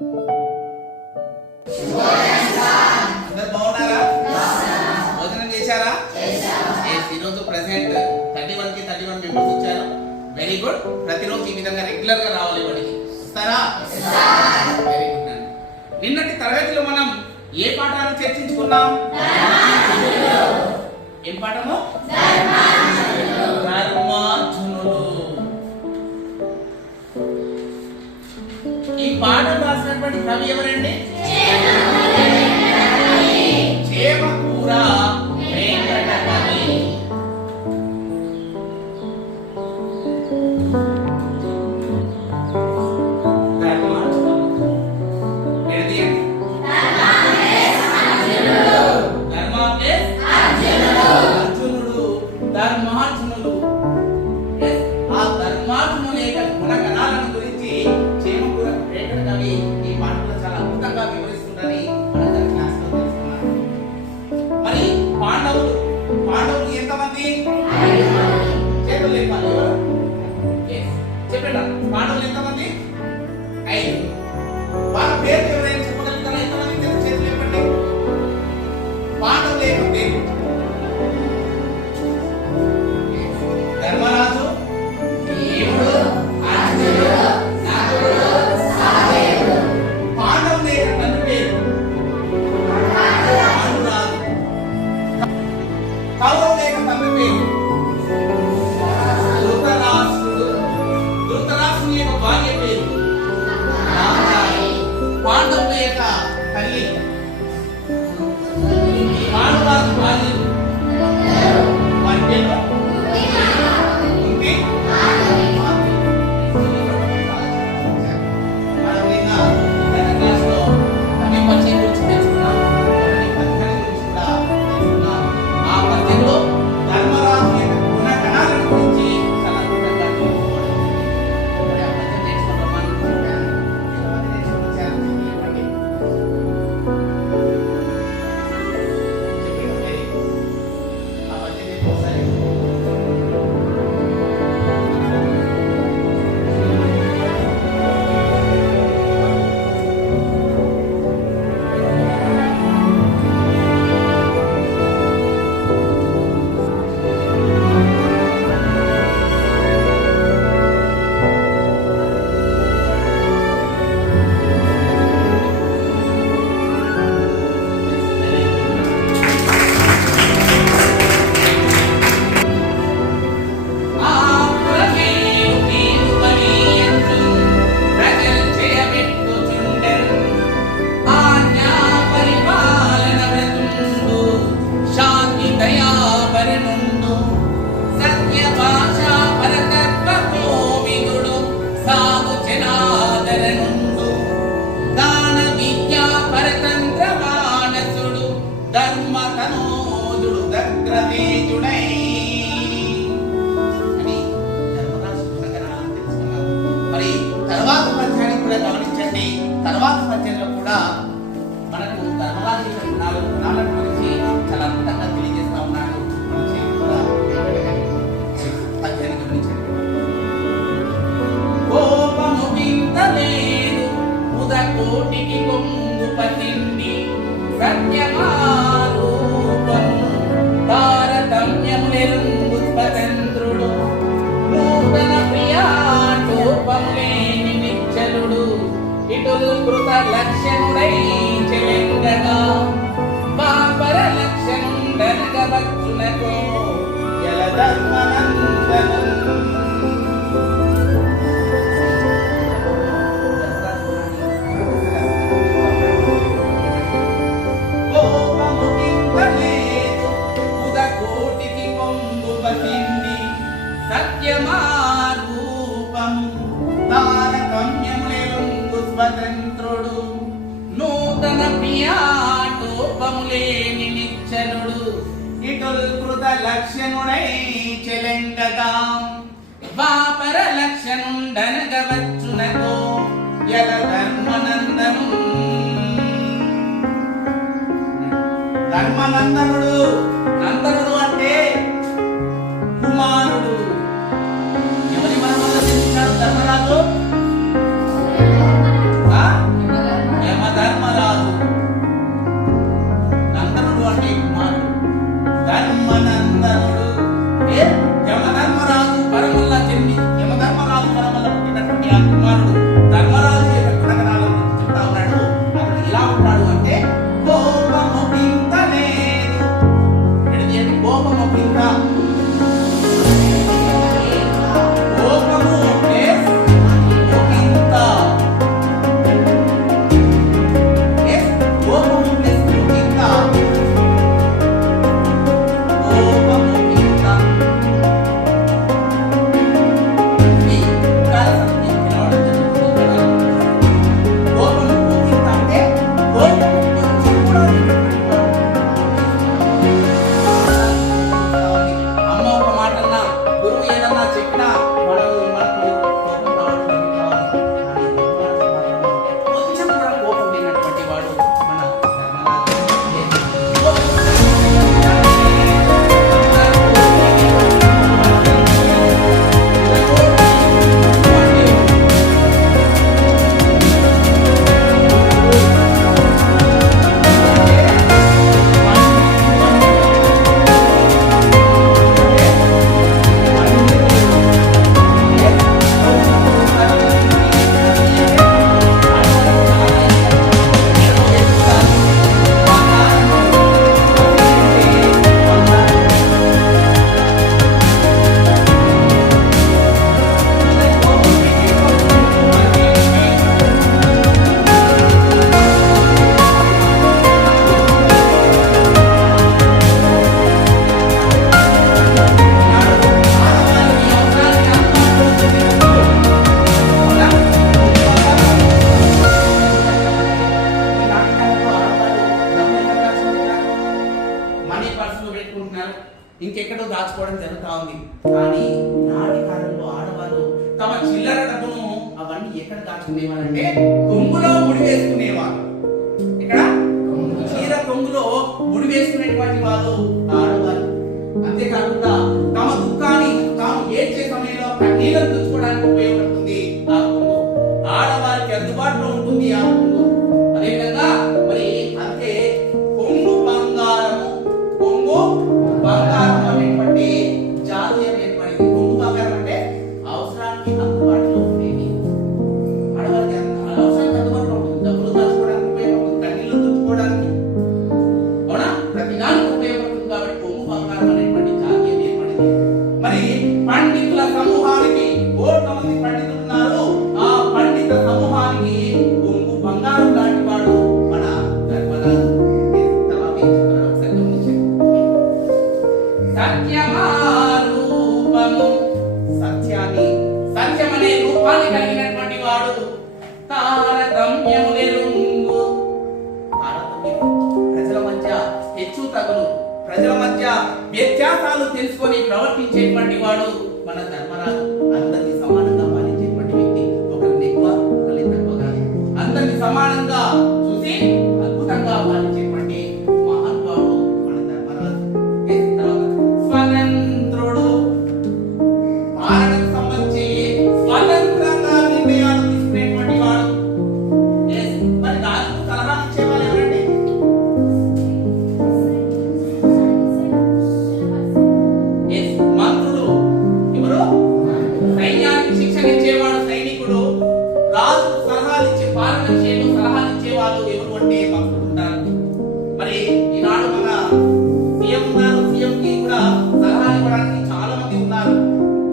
అందరు బాగున్నారా? భోజనం చేశారా? ఈరోజు ప్రెసెంట్ 31 మెంబర్స్ వచ్చారు. Very good. ప్రతిరోజు ఈ విధంగా రెగ్యులర్ గా రావాలి బడికి. వస్తారా? వెరీ గుడ్ అండి. నిన్నటి తరగతిలో మనం ఏ పాఠాలు చర్చించుకున్నాం? ఏం పాఠము? ధర్మార్జునుడు. ఈ పాఠం రాసినటువంటి కవి ఎవరండి? చేమకూర వెంకట కవి. ధర్మార్జునుడు. ఆ ధర్మార్జునుని యొక్క గుణగణాలను గురించి చేమకూర వెంకట కవి ఈ పాఠంలో చాలా అద్భుతంగా వివరిస్తుందని మనం క్లాస్ లో తెలుసుకున్నాం. మరి పాండవులు ఎంతమంది? చేతులు లేపాలి. చెప్పండి, పాండవులు ఎంతమంది? 5. వాళ్ళ పేరు ఎవరైనా చెప్పగలుగుతారా? ఎంతమంది తెలుసు? చేతులు లేపండి. పాండవులు యొక్క పేరు: ధర్మరాజు, భీముడు, అర్జునుడు, నకులుడు, సహదేవుడు. పాండవుల యొక్క తండ్రి పేరు పాండురాజు. కౌరవుల యొక్క తండ్రి పేరు ధృతరాష్ట్రుడు. ధృతరాష్ట్రుని యొక్క భార్య పేరు గాంధారి. పాండవుల యొక్క తల్లి పాండురాజు భార్య వారి పేరు తర్వాత పద్యంలో కూడా మనకు ధర్మరాజు యొక్క గుణాల గురించి చాలా అద్భుతంగా తెలియజేస్తా ఉన్నాడు. పద్యాన్ని గమనించండి. కోపము వింతలేదు ఉదకోటికి కొంగు పతిండి సత్యమారూపము తారతమ్యములెరుంగు స్వతంత్రుడు నూతన ప్రియాటోపములేని నిశ్చలుడు ఇటులు కృత లక్ష్యనుడై చెలెంగగా పాపర లక్ష్యనుండనగ వచ్చునకో యలధర్మనందనం. కోపము వింతలేదు ఉదకోటికి కొంగు పతిండి సత్యమారూపము తారతమ్యములెరుంగు స్వతంత్రుడు నూతన ప్రియాటోపములేని నిశ్చలుడు ఇటుల్ కృత లక్ష్యనుడై చెలెంగగా వాపర లక్ష్యనుండనగ వచ్చునకో యలధర్మనందను. ధర్మనందనుడు, నందనుడు అంటే కుమారుడు. ఎవరి మనవరాలు ధర్మరాజు? ఇంకెక్కడో దాచుకోవడం జరుగుతూ ఉంది. కానీ నాటి కాలంలో ఆడవారు తమ చిల్లర డబ్బును అవన్నీ ఎక్కడ దాచుకునేవారంటే కొంగులో ముడి వేసుకునేవారు. ఇక్కడ చీర కొంగులో ముడి వేసుకునేటువంటి వాళ్ళు ఆడవారు. అంతేకాకుండా తమ దుఃఖాన్ని తాము ఏడ్చే సమయంలో కన్నీళ్లను తుడుచుకోవడానికి ఉపయోగపడుతుంది ఆ కొంగు. ఆడవారికి అందుబాటులో ఉంటుంది ఆ కొంగు. అదేవిధంగా మరి అంతే కొంగు బంగారం అనేటువంటి జాతీయం ఏర్పడింది. కొంగు బంగారం అంటే అవసరానికి అందుబాటులో ఉండేది. ఆడవారికి అవసరానికి అందుబాటులో ఉంటుంది. డబ్బులు దాచుకోవడానికి ఉపయోగపడుతుంది, కన్నీళ్లు తుడుచుకోవడానికి, అవునా, ప్రతిదానికి ఉపయోగపడుతుంది. కాబట్టి కొంగు బంగారం అనేటువంటి జాతీయం ఏర్పడింది. మరి పండితుల సమూహానికి కోట్ల మంది పండితులు ఉన్నారు. ఆ పండిత సమూహానికి కొంగు బంగారం లాంటి వాడు మన ధర్మరాజు. సత్యమారూపము, సత్యమనే రూపాన్ని కలిగినటువంటి వాడు. తారతమ్యము నెరుంగు, ప్రజల మధ్య హెచ్చు తగులు, ప్రజల మధ్య వ్యత్యాసాలు తెలుసుకొని ప్రవర్తించేటువంటి వాడు మన ధర్మరాజు. అందరినీ సమానంగా పాలించేటువంటి వ్యక్తి. ఒకరిని ఎక్కువ ఒకరిని తక్కువగా అందరినీ సమానంగా చూసి అద్భుతంగా పాలించేటువంటి మహానుభావుడు మన ధర్మరాజు. స్వతంత్రుడు, పాలనకు సంబంధించి స్వతంత్రంగా నిర్ణయాలు తీసుకునేటువంటి వాడు. మరి రాజుకు సలహా ఇచ్చేవాళ్ళు ఎవరండి? మంత్రులు. ఎవరు? సైన్యానికి శిక్షణ ఇచ్చేవాడు సైనికుడు. రాజు సలహాలు ఇచ్చే, పాలన విషయంలో సలహాలు ఇచ్చేవాళ్ళు ఎవరు అంటే మంత్రులు ఉంటారు. మరి ఈనాడు మన సీఎం ఉన్నారు, సీఎం కి కూడా సలహాలు ఇవ్వడానికి చాలా మంది ఉన్నారు.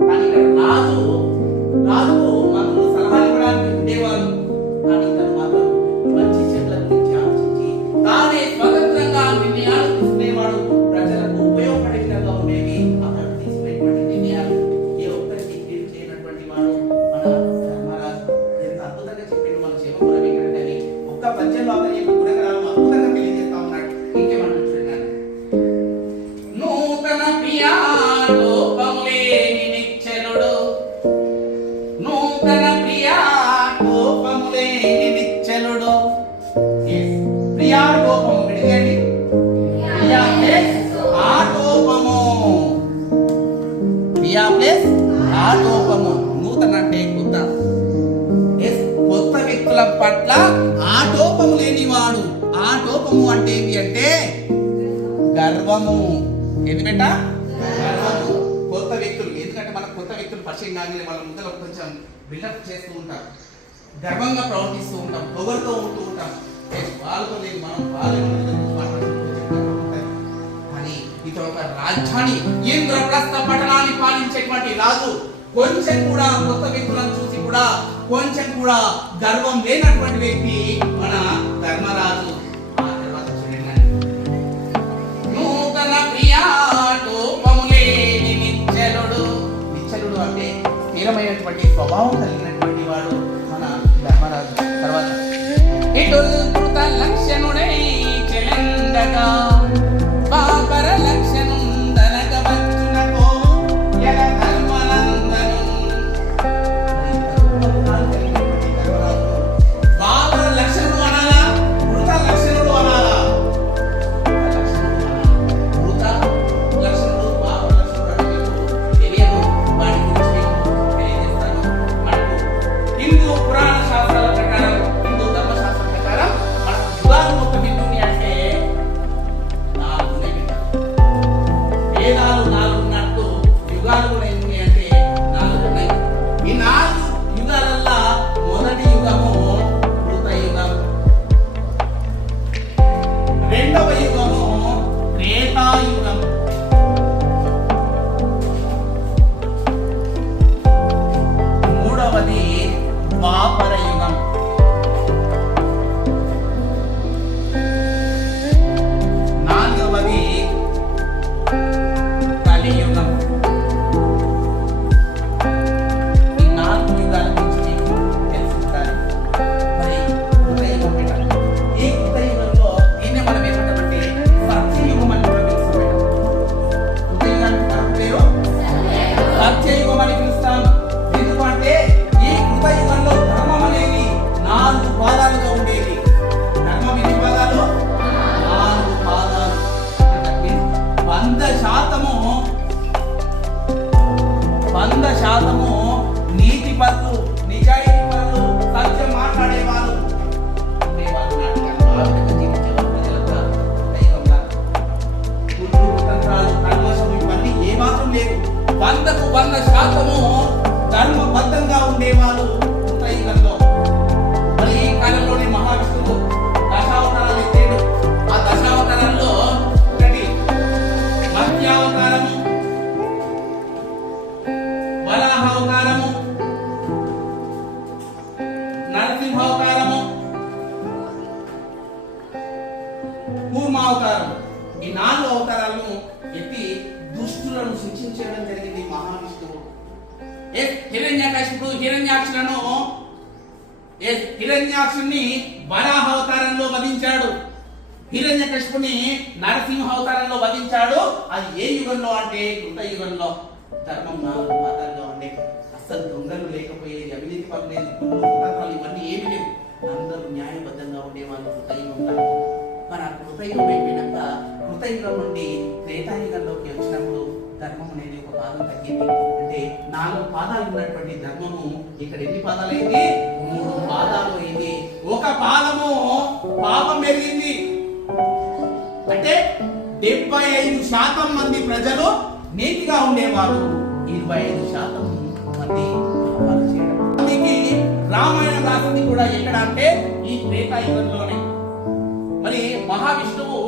కానీ ఇక్కడ రాజుకు మంత్రులు సలహాలు ఇవ్వడానికి ఉండేవాళ్ళు. కానీ తను మాత్రం మంచి చెడ్ల గురించి ఆలోచించి తానే స్వతంత్రంగా నిర్ణయాలు తీసుకునేవాడు. ప్రజలకు ఉపయోగపడే విధంగా ఉండేవి అక్కడ తీసుకునేటువంటి నిర్ణయాలు. ఏ ఒక్కరికి కీడు చేయనటువంటి వాడు మన ధర్మరాజు. ఎంత అద్భుతంగా చెప్పిండు మన శివపుర వెంకటని. ఒక్క పద్యంలో అతని యొక్క గుణగణాలను అద్భుతంగా తెలియజేస్తా ఉన్నాడు. ఇంకేమన్నా చూడండి. నూతన ప్రియాటోపములేని నిశ్చలుడు, నూతన ప్రియాటోపములేని నిశ్చలుడు. ప్రియాటోపము విడిగండి. ప్రియా ప్లస్ ఆటోపము, ప్రియా ప్లస్ ఆటోపము. నూతన అంటే కొత్త. కొత్త వ్యక్తుల పట్ల ఆటోపము లేనివాడు. ఆటోపము అంటే ఏమి అంటే గర్వము. ఏది బెట్ట? గర్వము. కొత్త వ్యక్తులు, ఎందుకంటే మనకు కొత్త వ్యక్తులు పరిచయం కానీ వాళ్ళ ముందర కొంచెం బిల్డప్ చేస్తూ ఉంటాం, గర్వంగా ప్రవర్తిస్తూ ఉంటాం, పొగరుతో ఉంటూ ఉంటాం. వాళ్ళతో లేదు, మనం కానీ ఇతను ఒక రాజధాని ఇంద్రప్రస్థ పట్టణాన్ని పాలించేటువంటి రాజు. కొంచెం కూడా కొత్త వ్యక్తులను చూసి కూడా కొంచెం కూడా గర్వం లేనటువంటి వ్యక్తి మన ధర్మరాజు. ఆ తర్వాత చూడండి, నూతన ప్రియాటోపములేని నిశ్చలుడు. నిశ్చలుడు అంటే స్థిరమైనటువంటి స్వభావం కలిగినటువంటి వాడు మన ధర్మరాజు. తర్వాత ఇటుల్కృత లక్షణుడై చెలెండగా పాపర లక్షణుందనగ వచ్చునకో యగ ధర్మనందను. పాపర లక్షణుడు అనాలా, మృత లక్షణుడు అనాలా? మృత లక్షణుడు, పాపర లక్షణుడు అంటే తెలియదు. వాటి గురించి మీకు తెలియజేస్తాను. మనకు హిందూ పురాణ శాస్త్రాల ప్రకారం, హిందూ ధర్మశాస్త్రం ప్రకారం మనకు యుగాలు అవతారం. ఈ 4 అవతారాలను ఎత్తి దుష్టులను శిక్షించడం జరిగింది మహావిష్ణువు. హిరణ్యాక్షుని వరాహ అవతారంలో వధించాడు. హిరణ్యకశిపుని నరసింహ అవతారంలో వధించాడు. అది ఏ యుగంలో అంటే కృతయుగంలో. ధర్మం 4 పాదాలుగా ఉండే, అస్సలు దొంగలు లేకపోయేది, అవినీతి పడలేదు, కుట్రలు ఇవన్నీ ఏమి లేవు. అందరూ న్యాయబద్ధంగా ఉండేవాళ్ళు కృతయుగంలో. మరి ఆ కృతయుగం అయిపోయినాక కృతయుగం నుండి త్రేతాయుగంలోకి వచ్చినప్పుడు ధర్మం అనేది ఒక పాదం తగ్గింది. అంటే 4 పాదాలు ఉన్నటువంటి ధర్మము ఇక్కడ ఎన్ని పాదాలు అయింది? 3 పాదాలు అయింది. ఒక పాదము పాపం పెరిగింది. అంటే 75% మంది ప్రజలు నీతిగా ఉండేవారు, 25% మంది పాపాలు చేయడం. అందుకే రామాయణం రాసింది కూడా ఎక్కడ అంటే ఈ త్రేతాయుగంలోనే. మరి మహావిష్ణువు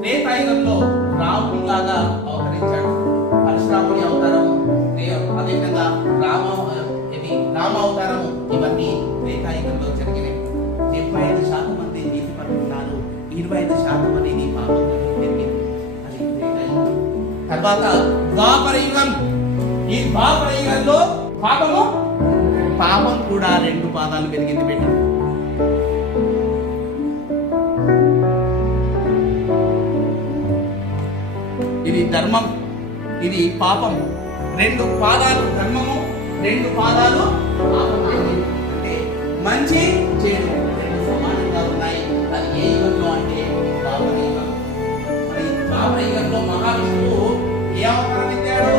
త్రేతాయుగంలో రాముని లాగా అవతరించాడు. పరశురాముని అవతారము, అదేవిధంగా రామ అవతారము, ఇవన్నీ త్రేతాయుగంలో జరిగినాయి. 75% మంది నీతి పరులు, 25% అనేది పాపం జరిగింది. అది త్రేతాయుగం. తర్వాత ద్వాపర యుగం. ఈ ద్వాపర యుగంలో పాపం కూడా 2 పాదాలు పెరిగింది బిడ్డ. ఇది ధర్మం, ఇది పాపం. 2 పాదాలు ధర్మము, 2 పాదాలు పాపం. అంటే మంచి చెడు 2 సమానంగా ఉన్నాయి. అది ఏ యుగంలో అంటే ద్వాపర యుగం. మరి ద్వాపర యుగంలో మహావిష్ణువు ఏ అవతారం ఎత్తాడు?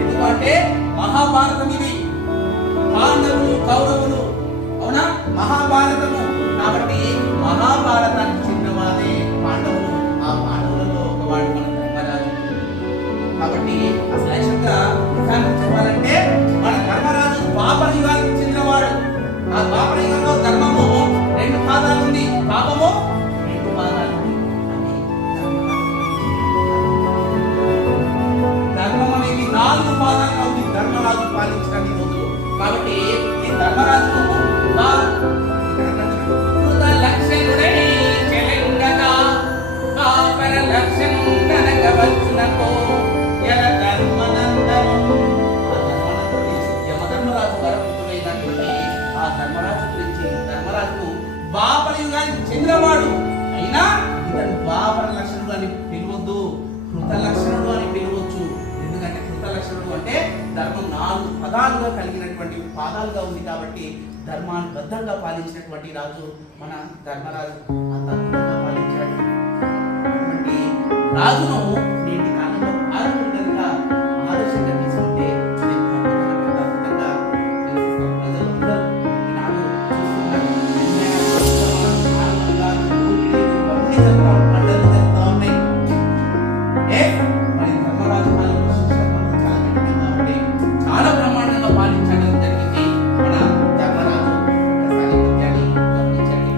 ఎందుకంటే మహాభారతం ఇది, పాండవులు కౌరవులు, అవునా? మహాభారతము కాబట్టి మహాభారతానికి చెందినవాడే పాండవులు. ఆ పాండవులలో ఒకవాడు మన ధర్మరాజు. కాబట్టి అసలు యాక్చువల్గా చెప్పాలంటే మన ధర్మరాజు ద్వాపర యుగానికి చెందినవాడు. ఆ ద్వాపర యుగంలో ధర్మము 2 పాదాలు ఉంది, పాపము 2 పాదాలు ఉంది. ధర్మం అనేది 4 పాదాలుగా ఉంది ధర్మరాజు పాలించడానికి రోజు. కాబట్టి ఈ ధర్మరాజు లక్షణుడై తరాలుగా కలిగినటువంటి పాదాలుగా ఉంది కాబట్టి ధర్మానుబద్ధంగా పాలించినటువంటి రాజు మన ధర్మరాజు. అంత అద్భుతంగా పాలించాడు. అటువంటి రాజును నేటి కాలంలో పాలకులు కనుక ఆదర్శంగా తీసుకుంటే అద్భుతంగా ప్రజలందరూ ఈనాడు చూస్తున్నారు. పంటలు జరుగుతూ ఉన్నాయి. మరి ధర్మరాజు కాలంలో చాలా కఠినం కాబట్టి చాలా ప్రమాణంగా పాలించడం జరిగింది మన ధర్మరాజు. ఒకసారి పద్యాన్ని గమనించండి.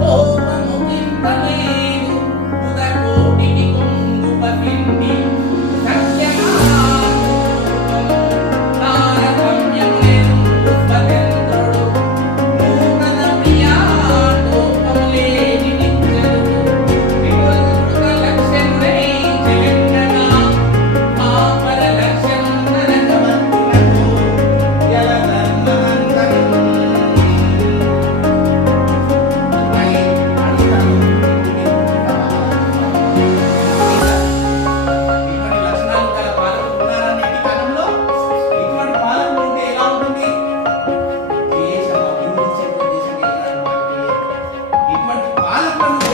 కోపము కిందలేదు ఉదకోటిని కొంగు పకిండి సత్యమానోపము తారతమ్యం లేదు ఉపేంద్రుడు నూతన ప్రియాటోపం లేని నిత్యుడు వివృత లక్ష్యమై చెలెన్నగా మా పరలక్ష్యం నరకవర్తులకు యలధర్మనందనం. ఇటువంటి లక్షణాలు గల పాలకులు ఉన్నారా నేటి కాలంలో? ఇటువంటి పాలకులు ఉంటే ఎలా ఉంటుంది? దేశం అభివృద్ధి చెందిన దేశంగా ఈనాడు మారిపోయింది. ఇటువంటి పాలకులను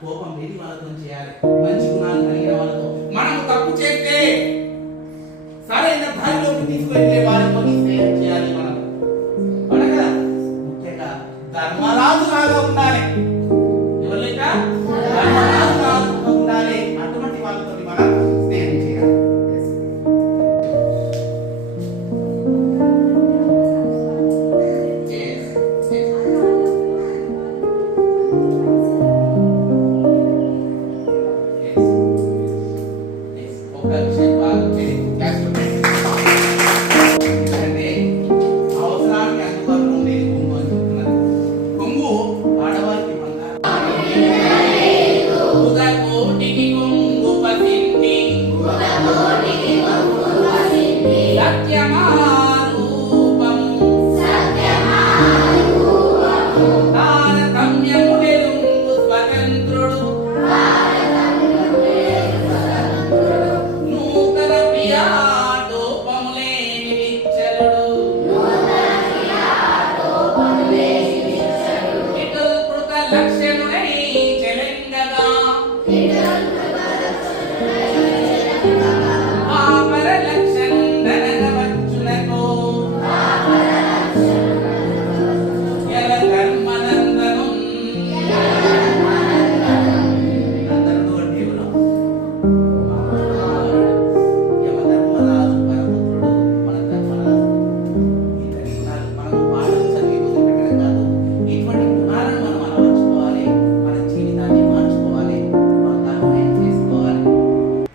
కోపం లేని వాళ్ళతో చేయాలి. మంచి గుణాలు కలిగిన వాళ్ళతో. మనం తప్పు చేస్తే